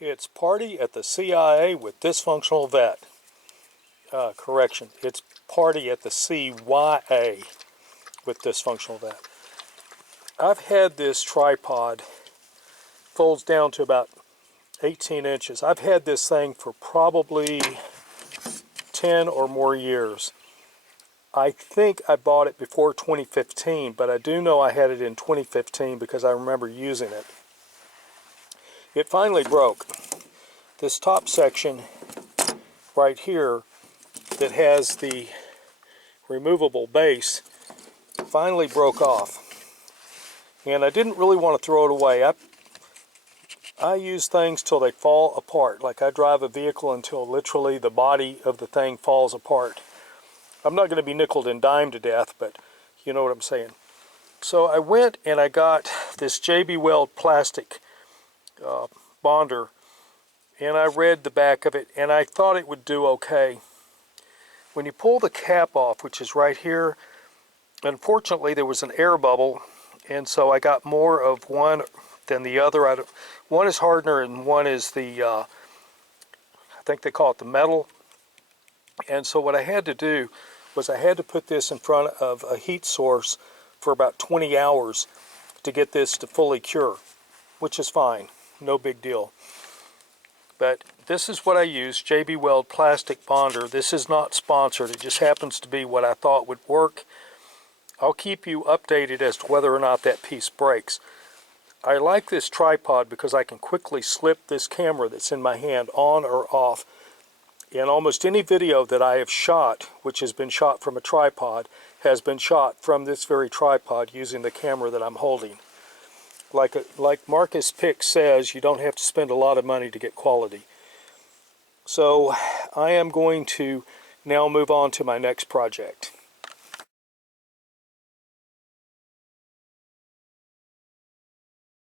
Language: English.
It's party at the CIA with dysfunctional vet. Correction, it's party at the CYA with dysfunctional vet. I've had this tripod, folds down to about 18 inches. I've had this thing for probably 10 or more years. I think I bought it before 2015, but I do know I had it in 2015 because I remember using it. It finally broke. This top section right here that has the removable base finally broke off. And I didn't really want to throw it away. I use things till they fall apart. Like I drive a vehicle until literally the body of the thing falls apart. I'm not going to be nickeled and dimed to death, but you know what I'm saying. So I went and I got this JB Weld plastic bonder, and I read the back of it, and I thought it would do okay. When you pull the cap off, which is right here, unfortunately there was an air bubble, and so I got more of one than the other. One is hardener and one is the, I think they call it the metal. And so what I had to do was I had to put this in front of a heat source for about 20 hours to get this to fully cure, which is fine, no big deal. But this is what I use, JB Weld plastic bonder. This is not sponsored, it just happens to be what I thought would work. I'll keep you updated as to whether or not that piece breaks. I like this tripod because I can quickly slip this camera that's in my hand on or off. And almost any video that I have shot, which has been shot from a tripod, has been shot from this very tripod using the camera that I'm holding. Like Marcus Pick says, you don't have to spend a lot of money to get quality. So I am going to now move on to my next project.